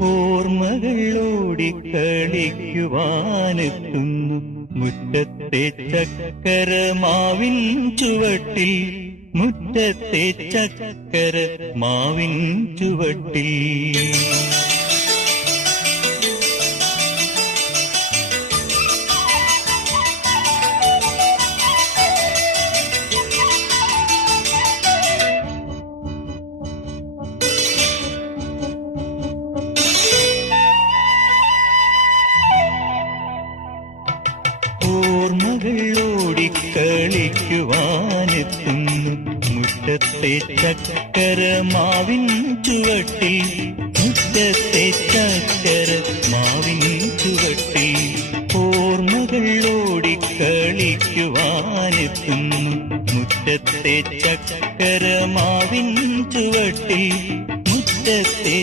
ഓർമ്മകൾ ഓടിക്കളിക്കുവാനെത്തുന്നു മുറ്റത്തെ ചക്കരമാവിൻ ചുവട്ടിൽ, മുറ്റത്തെ ചക്കരമാവിൻ ചുവട്ടിൽ. ഓർമ്മകൾ ഓടിക്കളിക്കുവാനെത്തുന്നു മുറ്റത്തെ ചക്കരമാവിൻ ചുവട്ടിൽ, മുറ്റത്തെ ചക്കരമാവിൻ ചുവട്ടിൽ. ഓർമ്മകൾ ഓടിക്കളിക്കുവാനെത്തുന്നു മുറ്റത്തെ ചക്കരമാവിൻ ചുവട്ടിൽ, മുറ്റത്തെ